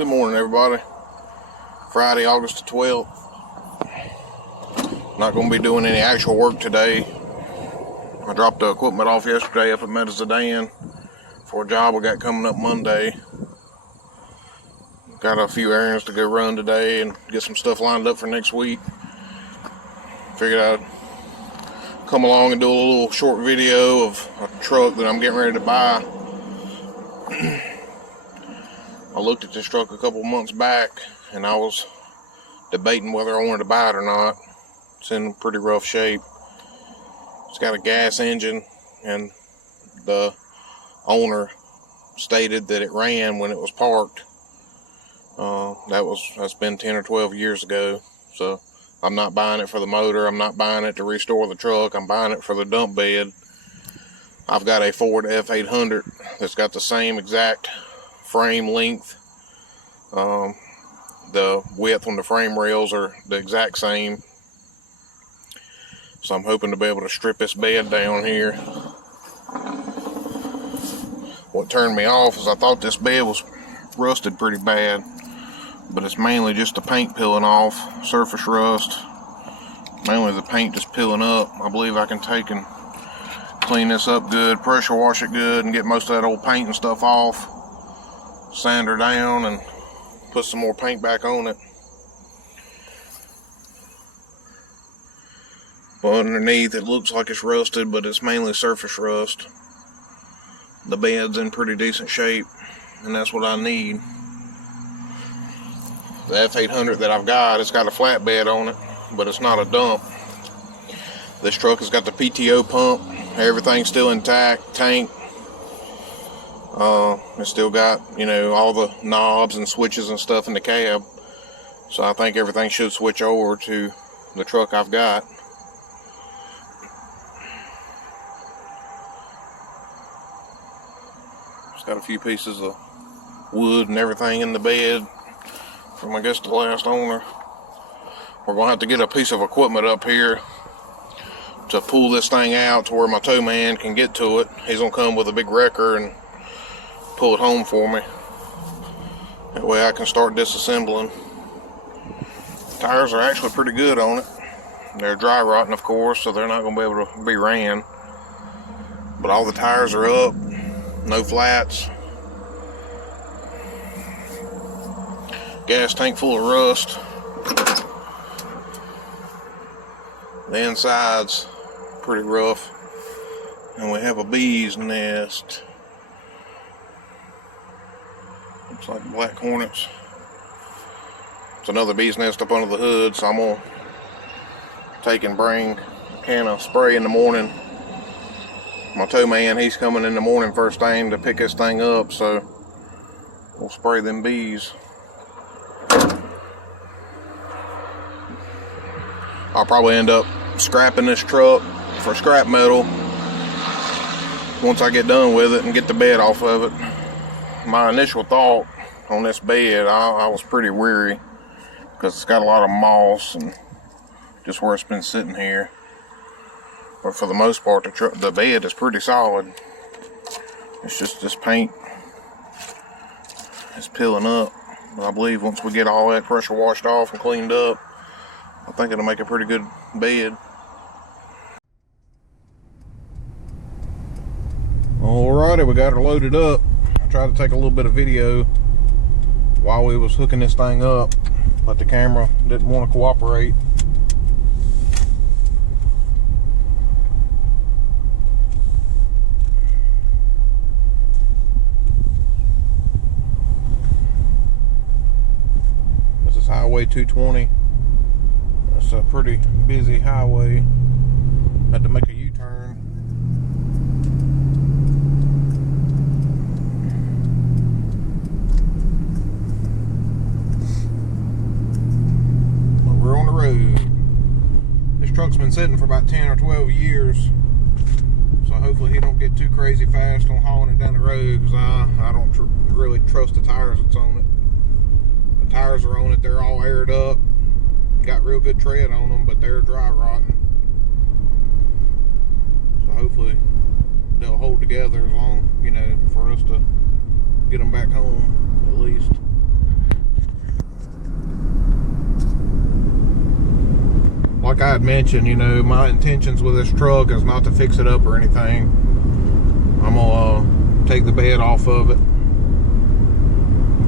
Good morning, everybody. Friday, August the 12th. Not going to be doing any actual work today. I dropped the equipment off yesterday up at Medizzadan for a job we got coming up Monday. Got a few errands to go run today and get some stuff lined up for next week. Figured I'd come along and do a little short video of a truck that I'm getting ready to buy. I looked at this truck a couple months back and I was debating whether I wanted to buy it or not. It's in pretty rough shape. It's got a gas engine, and the owner stated that it ran when it was parked. That's been 10 or 12 years ago. So I'm not buying it for the motor. I'm not buying it to restore the truck. I'm buying it for the dump bed. I've got a Ford F-800 that's got the same exact frame length. The width on the frame rails are the exact same. So I'm hoping to be able to strip this bed down here. What turned me off is I thought this bed was rusted pretty bad, but it's mainly just the paint peeling off, surface rust. Mainly the paint just peeling up. I believe I can take and clean this up good, pressure wash it good, and get most of that old paint and stuff off. Sand her down and put some more paint back on it. But underneath it looks like it's rusted, but it's mainly surface rust. The bed's in pretty decent shape, and that's what I need. The F-800 that I've got, it's got a flatbed on it, but it's not a dump. This truck has got the PTO pump. Everything's still intact. Tank. It's still got, all the knobs and switches and stuff in the cab. So I think everything should switch over to the truck I've got. It's got a few pieces of wood and everything in the bed from, I guess, the last owner. We're going to have to get a piece of equipment up here to pull this thing out to where my tow man can get to it. He's going to come with a big wrecker and pull it home for me. That way I can start disassembling. Tires are actually pretty good on it. They're dry rotting, of course, so they're not going to be able to be ran. But all the tires are up. No flats. Gas tank full of rust. The inside's pretty rough. And we have a bee's nest. Looks like black hornets. It's another bee's nest up under the hood, so I'm going to take and bring a can of spray in the morning. My tow man, he's coming in the morning first thing to pick this thing up, so we'll spray them bees. I'll probably end up scrapping this truck for scrap metal once I get done with it and get the bed off of it. My initial thought on this bed, I was pretty weary because it's got a lot of moss and just where it's been sitting here. But for the most part, the bed is pretty solid. It's just this paint is peeling up. But I believe once we get all that pressure washed off and cleaned up, I think it'll make a pretty good bed. Alrighty, we got her loaded up. I tried to take a little bit of video while we was hooking this thing up, but the camera didn't want to cooperate. This is Highway 220. It's a pretty busy highway. Had to make a U-turn. We're on the road. This truck's been sitting for about 10 or 12 years, so hopefully he don't get too crazy fast on hauling it down the road, because I don't really trust the tires that's on it. The tires are on it, they're all aired up, got real good tread on them, but they're dry rotting. So hopefully they'll hold together as long, for us to get them back home at least. like I had mentioned, you know, my intentions with this truck is not to fix it up or anything. I'm gonna take the bed off of it,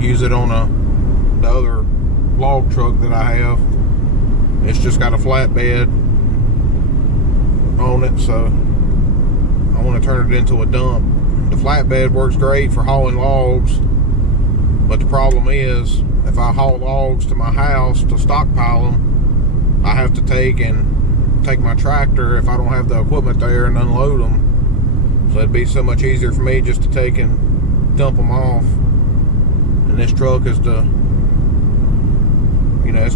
use it on the other log truck that I have. It's just got a flatbed on it, so I want to turn it into a dump. The flatbed works great for hauling logs, but the problem is, if I haul logs to my house to stockpile them, I have to take my tractor if I don't have the equipment there and unload them. So it'd be so much easier for me just to take and dump them off. And this truck is it's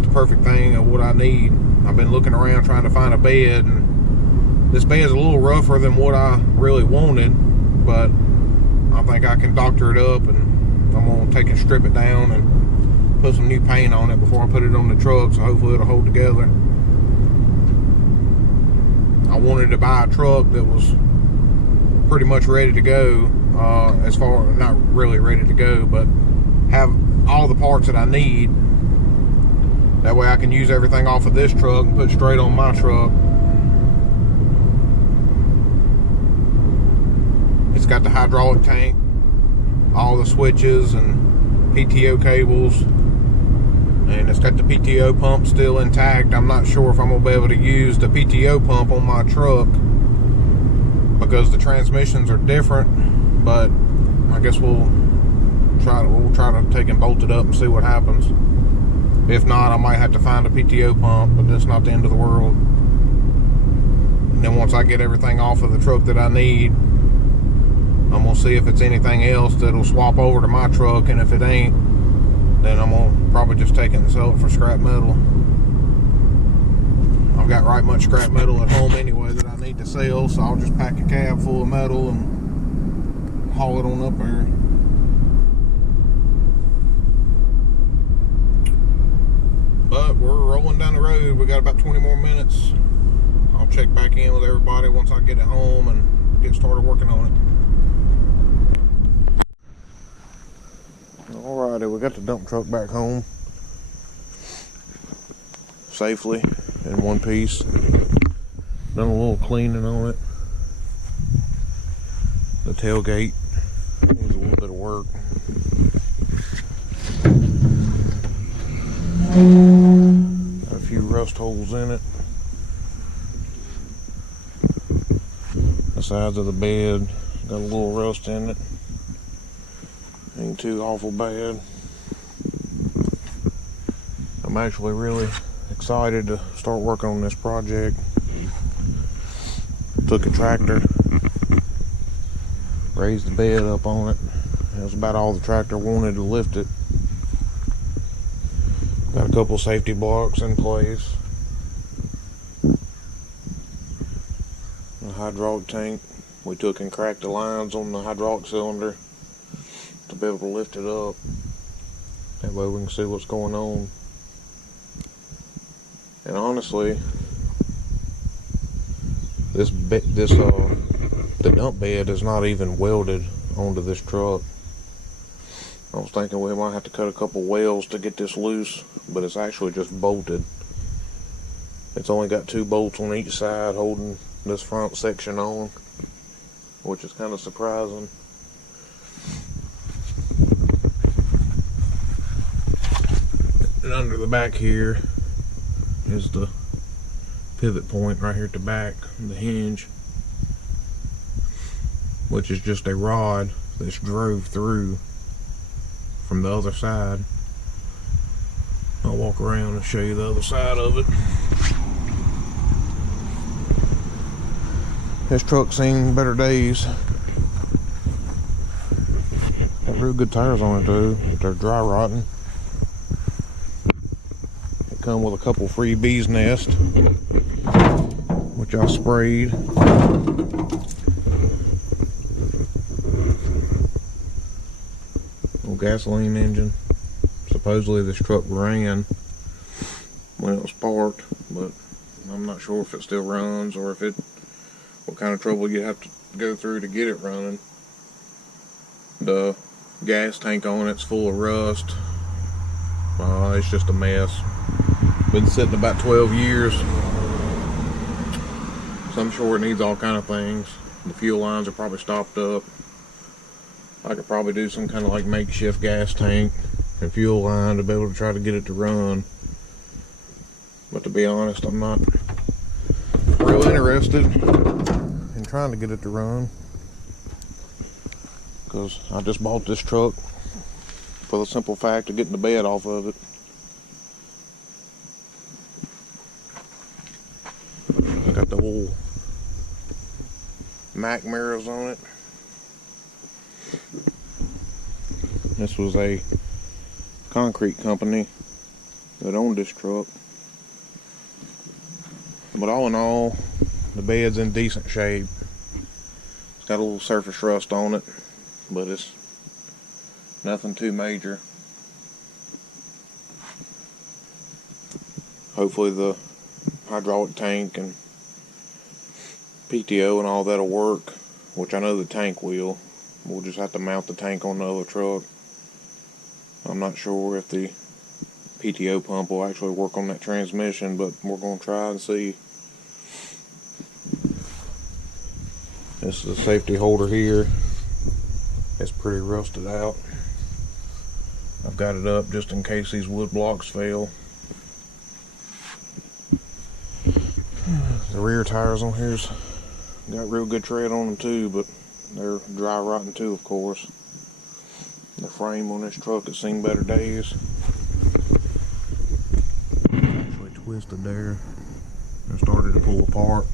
the perfect thing of what I need. I've been looking around trying to find a bed, and this bed's a little rougher than what I really wanted, but I think I can doctor it up, and I'm gonna take and strip it down and put some new paint on it before I put it on the truck, so hopefully it'll hold together. I wanted to buy a truck that was pretty much ready to go, not really ready to go, but have all the parts that I need. That way I can use everything off of this truck and put straight on my truck. It's got the hydraulic tank, all the switches and PTO cables, and it's got the PTO pump still intact. I'm not sure if I'm gonna be able to use the PTO pump on my truck because the transmissions are different, but I guess we'll try to take and bolt it up and see what happens. If not, I might have to find a PTO pump, but that's not the end of the world. And then once I get everything off of the truck that I need, I'm gonna see if it's anything else that'll swap over to my truck, and if it ain't, then I'm gonna probably just take it and sell it for scrap metal. I've got right much scrap metal at home anyway that I need to sell, so I'll just pack a cab full of metal and haul it on up there. But we're rolling down the road. We got about 20 more minutes. I'll check back in with everybody once I get it home and get started working on it. Alrighty, we got the dump truck back home safely in one piece. Done a little cleaning on it. The tailgate needs a little bit of work. Got a few rust holes in it. The sides of the bed got a little rust in it. Ain't too awful bad. I'm actually really excited to start working on this project. Took a tractor, raised the bed up on it. That was about all the tractor wanted to lift it. Got a couple safety blocks in place. The hydraulic tank, we took and cracked the lines on the hydraulic cylinder to be able to lift it up. That way we can see what's going on. And honestly, the dump bed is not even welded onto this truck. I was thinking we might have to cut a couple welds to get this loose, but it's actually just bolted. It's only got 2 bolts on each side holding this front section on, which is kind of surprising. And under the back here is the pivot point right here at the back, the hinge, which is just a rod that's drove through from the other side. I'll walk around and show you the other side of it. This truck's seen better days. Got real good tires on it too. They're dry rotting. It come with a couple free bees nest, which I sprayed. Gasoline engine. Supposedly this truck ran when it was parked, but I'm not sure if it still runs or what kind of trouble you have to go through to get it running. The gas tank on it's full of rust. It's just a mess. Been sitting about 12 years. So I'm sure it needs all kind of things. The fuel lines are probably stopped up. I could probably do some kind of like makeshift gas tank and fuel line to be able to try to get it to run. But to be honest, I'm not real interested in trying to get it to run, because I just bought this truck for the simple fact of getting the bed off of it. I got the old Mac mirrors on it. This was a concrete company that owned this truck. But all in all, the bed's in decent shape. It's got a little surface rust on it, but it's nothing too major. Hopefully the hydraulic tank and PTO and all that'll work, which I know the tank will. We'll just have to mount the tank on the other truck. I'm not sure if the PTO pump will actually work on that transmission, but we're going to try and see. This is a safety holder here. It's pretty rusted out. I've got it up just in case these wood blocks fail. The rear tires on here's got real good tread on them too, but they're dry rotting too, of course. The frame on this truck has seen better days. Actually twisted there and started to pull apart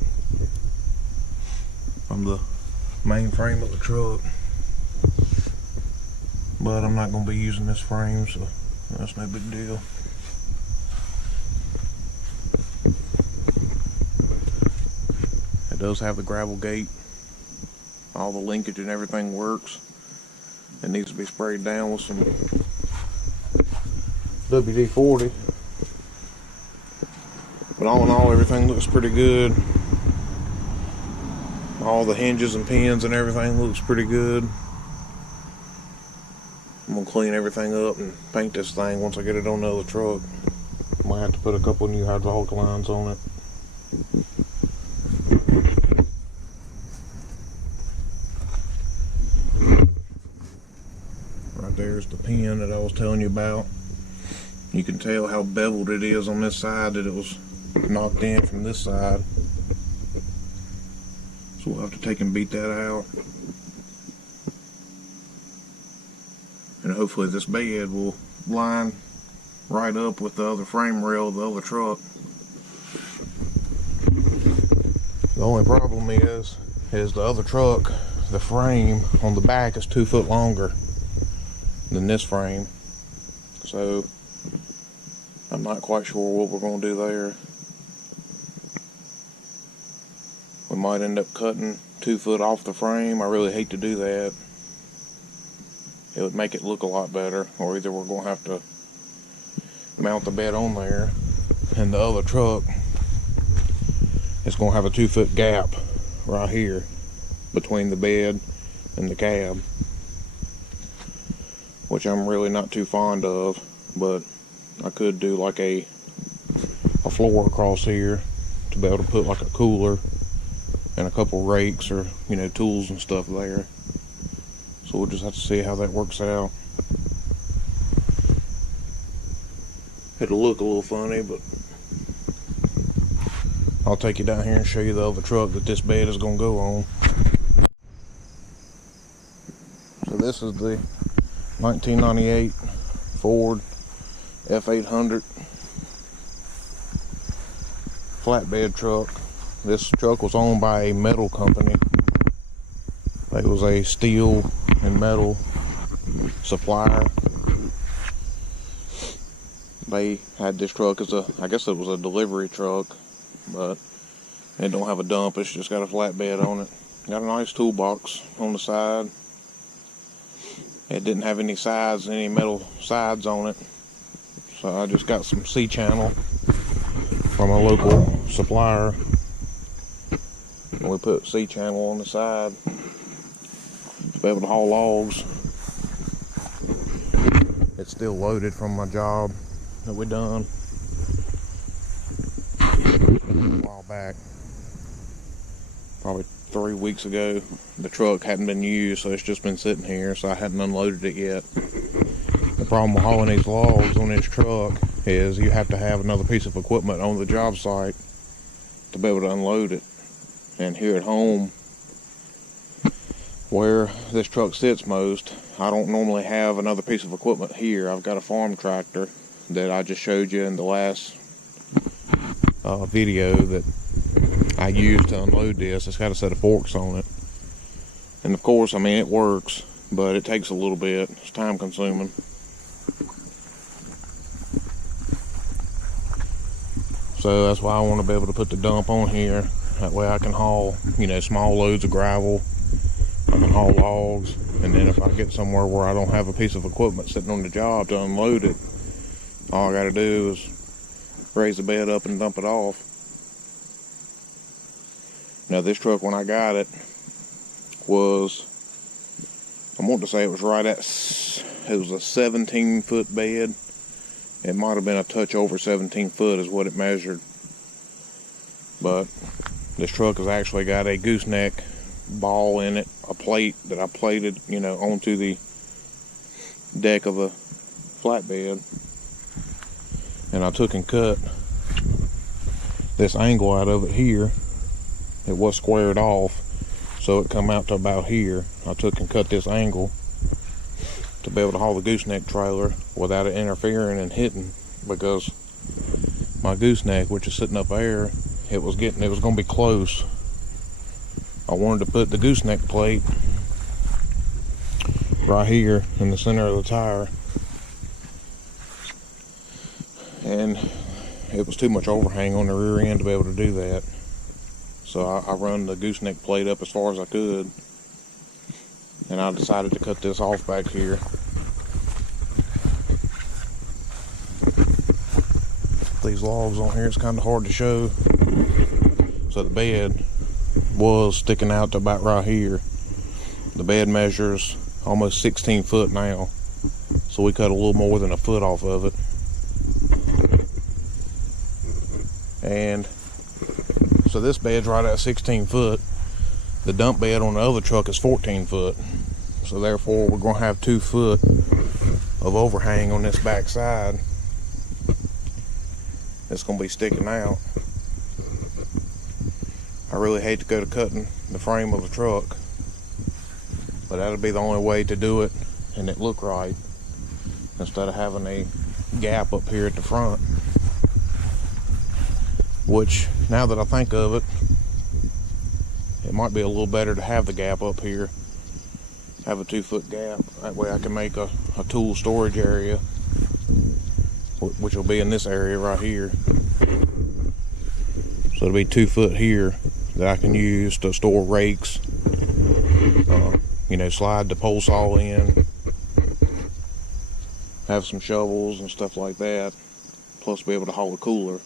from the main frame of the truck. But I'm not going to be using this frame, so that's no big deal. It does have the gravel gate. All the linkage and everything works. It needs to be sprayed down with some WD-40. But all in all, everything looks pretty good. All the hinges and pins and everything looks pretty good. I'm gonna clean everything up and paint this thing once I get it on the other truck. Might have to put a couple new hydraulic lines on it. Right there's the pin that I was telling you about. You can tell how beveled it is on this side, that it was knocked in from this side. So we'll have to take and beat that out. And hopefully this bed will line right up with the other frame rail of the other truck. The only problem is the other truck, the frame on the back is 2 foot longer than this frame. So I'm not quite sure what we're going to do there. We might end up cutting 2 foot off the frame. I really hate to do that. It would make it look a lot better, or either we're going to have to mount the bed on there, and the other truck is going to have a 2 foot gap right here between the bed and the cab, which I'm really not too fond of. But I could do like a floor across here to be able to put like a cooler and a couple rakes, or tools and stuff there. So we'll just have to see how that works out. It'll look a little funny, but I'll take you down here and show you the other truck that this bed is going to go on. So this is the 1998 Ford F-800 flatbed truck. This truck was owned by a metal company. It was a steel and metal supplier. They had this truck as I guess it was a delivery truck, but it don't have a dump, it's just got a flatbed on it. Got a nice toolbox on the side. It didn't have any sides, any metal sides on it. So I just got some C-channel from a local supplier. And we put C-channel on the side to be able to haul logs. It's still loaded from my job that we done a while back. probably 3 weeks ago. The truck hadn't been used, so it's just been sitting here, so I hadn't unloaded it yet. The problem with hauling these logs on this truck is you have to have another piece of equipment on the job site to be able to unload it. And here at home, where this truck sits most, I don't normally have another piece of equipment here. I've got a farm tractor that I just showed you in the last video that I used to unload this. It's got a set of forks on it. And of course, I mean, it works, but it takes a little bit. It's time consuming. So that's why I want to be able to put the dump on here. That way I can haul, you know, small loads of gravel. I can haul logs, and then if I get somewhere where I don't have a piece of equipment sitting on the job to unload it, all I got to do is raise the bed up and dump it off. Now this truck, when I got it, was, I want to say it was right at, it was a 17-foot bed. It might have been a touch over 17 foot is what it measured. But this truck has actually got a gooseneck ball in it, a plate that I plated, you know, onto the deck of a flatbed. And I took and cut this angle out of it here. It was squared off, so it come out to about here. I took and cut this angle to be able to haul the gooseneck trailer without it interfering and hitting, because my gooseneck, which is sitting up there, it was going to be close. I wanted to put the gooseneck plate right here in the center of the tire, and it was too much overhang on the rear end to be able to do that. So I run the gooseneck plate up as far as I could, and I decided to cut this off back here. These logs on here, it's kind of hard to show. So the bed was sticking out to about right here. The bed measures almost 16 foot now, so we cut a little more than a foot off of it. And so this bed's right at 16 foot. The dump bed on the other truck is 14 foot. So therefore we're going to have 2 foot of overhang on this back side. It's going to be sticking out. I really hate to go to cutting the frame of a truck, but that'll be the only way to do it and it look right, instead of having a gap up here at the front. Which, now that I think of it, it might be a little better to have the gap up here. Have a 2 foot gap. That way I can make a tool storage area, which will be in this area right here. So it'll be 2 foot here that I can use to store rakes, you know, slide the pole saw in, have some shovels and stuff like that, plus be able to haul a cooler.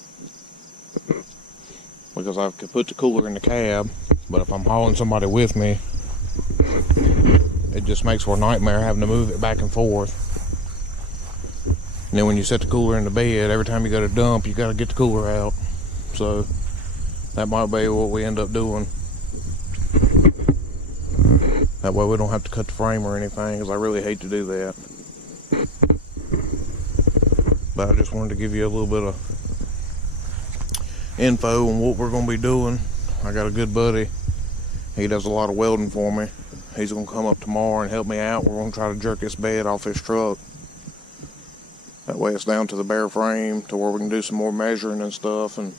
Because I could put the cooler in the cab, but if I'm hauling somebody with me, it just makes for a nightmare having to move it back and forth. And then when you set the cooler in the bed, every time you go to dump, you got to get the cooler out. So that might be what we end up doing. That way we don't have to cut the frame or anything, because I really hate to do that. But I just wanted to give you a little bit of info on what we're going to be doing. I got a good buddy. He does a lot of welding for me. He's going to come up tomorrow and help me out. We're going to try to jerk this bed off his truck. That way it's down to the bare frame, to where we can do some more measuring and stuff and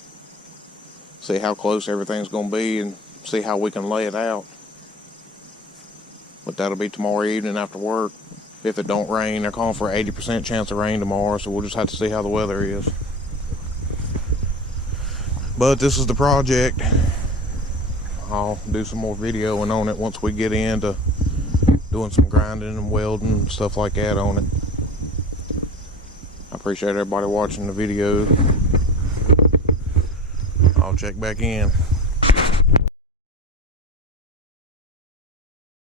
see how close everything's going to be and see how we can lay it out. But that'll be tomorrow evening after work. If it don't rain, they're calling for an 80% chance of rain tomorrow, so we'll just have to see how the weather is. But this is the project. I'll do some more videoing on it once we get into doing some grinding and welding and stuff like that on it. I appreciate everybody watching the video. I'll check back in.